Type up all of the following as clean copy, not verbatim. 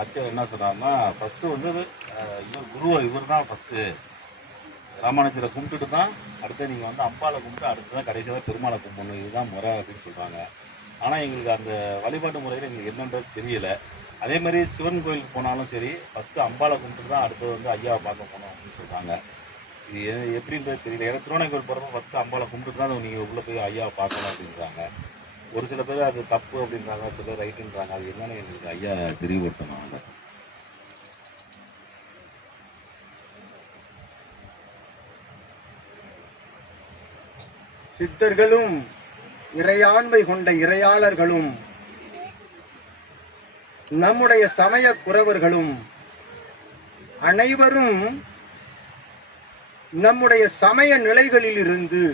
அர்ச்சகர் என்ன சொன்னார்னா, ஃபஸ்ட்டு வந்து இவர் தான் ஃபஸ்ட்டு ராமானுஜரை கும்பிட்டுட்டு தான் அடுத்து நீங்கள் வந்து அம்பாவை கும்பிட்டு அடுத்து தான் கடைசியாக பெருமாளை கும்பிடணும், இதுதான் முறை அப்படின்னு சொல்கிறாங்க. ஆனால் எங்களுக்கு அந்த வழிபாட்டு முறையில் எங்களுக்கு என்னன்றது தெரியலை. அதே மாதிரி சிவன் கோயிலுக்கு போனாலும் சரி, ஃபஸ்ட்டு அம்பாவை கும்பிட்டு தான் அடுத்தது வந்து ஐயாவை பார்க்க போகணும் அப்படின்னு சொல்கிறாங்க. இது எப்படின்றது தெரியல. ஏன்னா திருவண்ணாமலை போகிறப்ப ஃபஸ்ட்டு அம்பாவை கும்பிட்டு தான் நீங்கள் உள்ளே போய் ஐயாவை பார்க்கணும் அப்படின்றாங்க. ஒரு சில பேர் அது தப்பு அப்படின்றாங்க, சில பேர் ரைட்டுன்றாங்க. அது என்னன்னு எங்களுக்கு ஐயா தெரியப்படுத்தணும். அவங்க சித்தர்களும் இறையாண்மை கொண்ட இறையாளர்களும் நம்முடைய சமய குறவர்களும் அனைவரும் நம்முடைய சமய நிலைகளில் இருந்து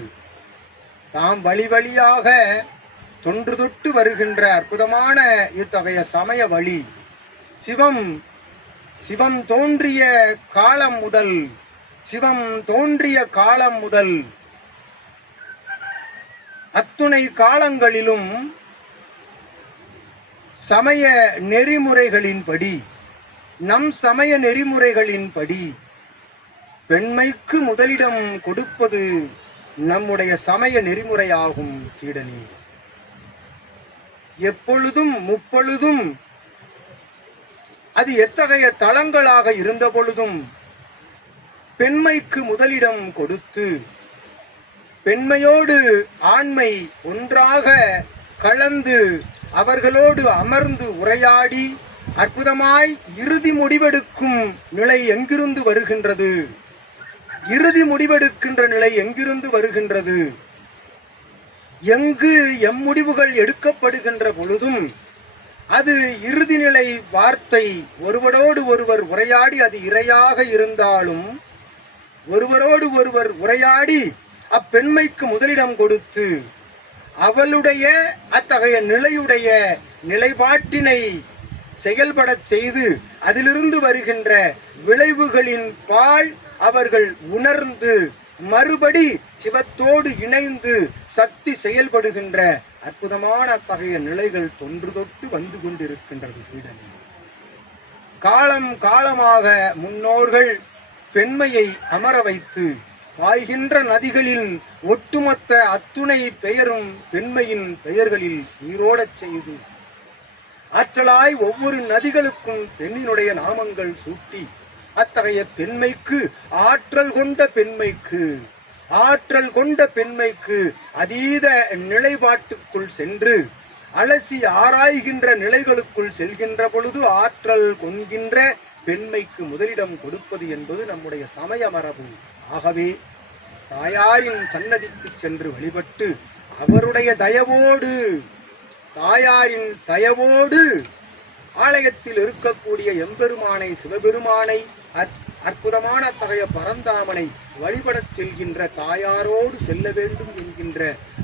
தாம் வழி வழியாக தொன்று தொட்டு வருகின்ற அற்புதமான இத்தகைய சமய வழி சிவம் தோன்றிய காலம் முதல் அத்துணை காலங்களிலும் சமய நெறிமுறைகளின்படி நம் சமய நெறிமுறைகளின்படி பெண்மைக்கு முதலிடம் கொடுப்பது நம்முடைய சமய நெறிமுறையாகும். சீடனே, எப்பொழுதும் முப்பொழுதும் அது எத்தகைய தளங்களாக இருந்த பொழுதும் பெண்மைக்கு முதலிடம் கொடுத்து பெண்மையோடு ஆண்மை ஒன்றாக கலந்து அவர்களோடு அமர்ந்து உரையாடி அற்புதமாய் இறுதி முடிவெடுக்கும் நிலை எங்கிருந்து வருகின்றது? இறுதி முடிவெடுக்கின்ற நிலை எங்கிருந்து வருகின்றது? எங்கு எம்முடிவுகள் எடுக்கப்படுகின்ற பொழுதும் அது இறுதி நிலை வார்த்தை ஒருவரோடு ஒருவர் உரையாடி, அது இறையாக இருந்தாலும் ஒருவரோடு ஒருவர் உரையாடி அப்பெண்மைக்கு முதலிடம் கொடுத்து அவளுடைய அத்தகைய நிலையுடைய நிலைப்பாட்டினை செயல்படச் செய்து அதிலிருந்து வருகின்ற விளைவுகளின் பால் அவர்கள் உணர்ந்து மறுபடி சிவத்தோடு இணைந்து சக்தி செயல்படுகின்ற அற்புதமான அத்தகைய நிலைகள் தொன்று தொட்டு வந்து கொண்டிருக்கின்றது. சீடனே, காலம் காலமாக முன்னோர்கள் பெண்மையை அமர வைத்து பாய்கின்ற நதிகளில் ஒட்டுமொத்த அத்துணை பெயரும் பெண்மையின் பெயர்களில் நீரோடச் செய்து ஆற்றலாய் ஒவ்வொரு நதிகளுக்கும் பெண்ணினுடைய நாமங்கள் சூட்டி அத்தகைய பெண்மைக்கு ஆற்றல் கொண்ட பெண்மைக்கு அதீத நிலைப்பாட்டுக்குள் சென்று அலசி ஆராய்கின்ற நிலைகளுக்குள் செல்கின்ற பொழுது ஆற்றல் கொள்கின்ற பெண்மைக்கு முதலிடம் கொடுப்பது என்பது நம்முடைய சமய மரபு. ஆகவே தாயாரின் சன்னதிக்கு சென்று வழிபட்டு அவருடைய தயவோடு, தாயாரின் தயவோடு ஆலயத்தில் இருக்கக்கூடிய எம்பெருமானை, சிவபெருமானை, அற்புதமான அத்தகைய பரந்தாமனை வழிபடச் செல்கின்ற தாயாரோடு செல்ல வேண்டும் என்கின்ற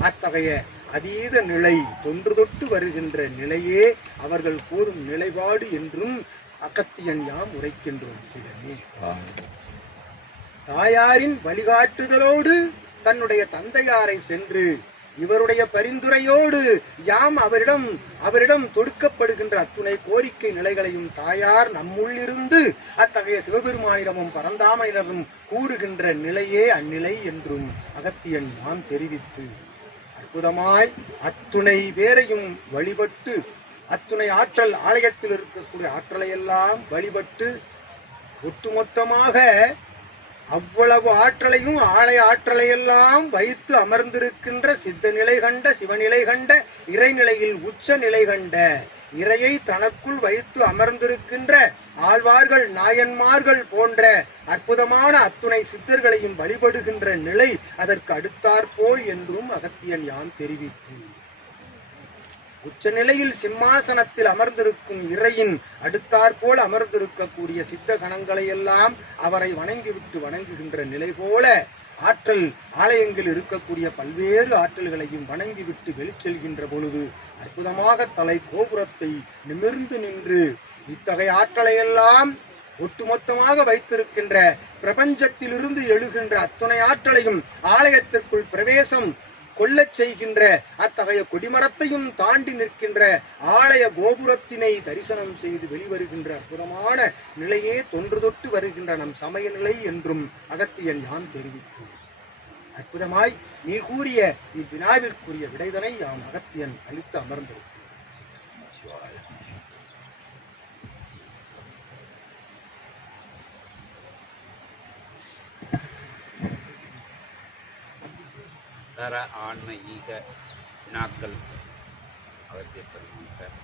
அத்தகைய அதீத நிலை தொன்று தொட்டு வருகின்ற நிலையே அவர்கள் கூறும் நிலைப்பாடு என்றும் அகத்தியன் யாம் உரைக்கின்றோம். சீடனே, தாயாரின் வழிகாட்டுதலோடு தன்னுடைய தந்தையாரை சென்று இவருடைய பரிந்துரையோடு யாம் அவரிடம் தொடுக்கப்படுகின்ற அத்துணை கோரிக்கை நிலைகளையும் தாயார் நம்முள்ளிருந்து அத்தகைய சிவபெருமானிடமும் பரந்தாமனிடமும் கூறுகின்ற நிலையே அந்நிலை என்றும் அகத்தியன் யாம் தெரிவித்து அற்புதமாய் அத்துணை பேரையும் வழிபட்டு அத்துணை ஆற்றல் ஆலயத்தில் இருக்கக்கூடிய ஆற்றலையெல்லாம் வழிபட்டு ஒட்டுமொத்தமாக அவ்வளவு ஆற்றலையும் ஆலய ஆற்றலையெல்லாம் வைத்து அமர்ந்திருக்கின்ற சித்த நிலை கண்ட, சிவநிலை கண்ட, இறைநிலையில் உச்ச நிலை கண்ட, இறையை தனக்குள் வைத்து அமர்ந்திருக்கின்ற ஆழ்வார்கள், நாயன்மார்கள் போன்ற அற்புதமான அத்துணை சித்தர்களையும் வழிபடுகின்ற நிலை அதற்கு அடுத்தாற்போல் என்றும் அகத்தியன் யாம் தெரிவித்து உச்ச நிலையில் சிம்மாசனத்தில் அமர்ந்திருக்கும் இறையின் அடுத்தாற்போல் அமர்ந்திருக்கக்கூடிய சித்த கணங்களை எல்லாம் அவரை வணங்கிவிட்டு வணங்குகின்ற நிலை போல ஆற்றல் ஆலயங்கள் இருக்கக்கூடிய பல்வேறு ஆற்றல்களையும் வணங்கிவிட்டு வெளிச்செல்கின்ற பொழுது அற்புதமாக தலை கோபுரத்தை நிமிர்ந்து நின்று இத்தகைய ஆற்றலையெல்லாம் ஒட்டுமொத்தமாக வைத்திருக்கின்ற பிரபஞ்சத்திலிருந்து எழுகின்ற அத்துணை ஆற்றலையும் ஆலயத்திற்குள் பிரவேசம் கொள்ளச் செய்கின்ற அத்தகைய கொடிமரத்தையும் தாண்டி நிற்கின்ற ஆலய கோபுரத்தினை தரிசனம் செய்து வெளிவருகின்ற அற்புதமான நிலையே தொன்று தொட்டு வருகின்ற நம் சமய நிலை என்றும் அகத்தியன் யான் தெரிவித்தேன். அற்புதமாய் நீ கூறிய இவ்வினாவிற்குரிய விடைதனை யாம் அகத்தியன் அளித்து அமர்ந்திருக்கிறோம். தர ஆன்ம ஈக வினாக்கள் அகத்திய பெருமான்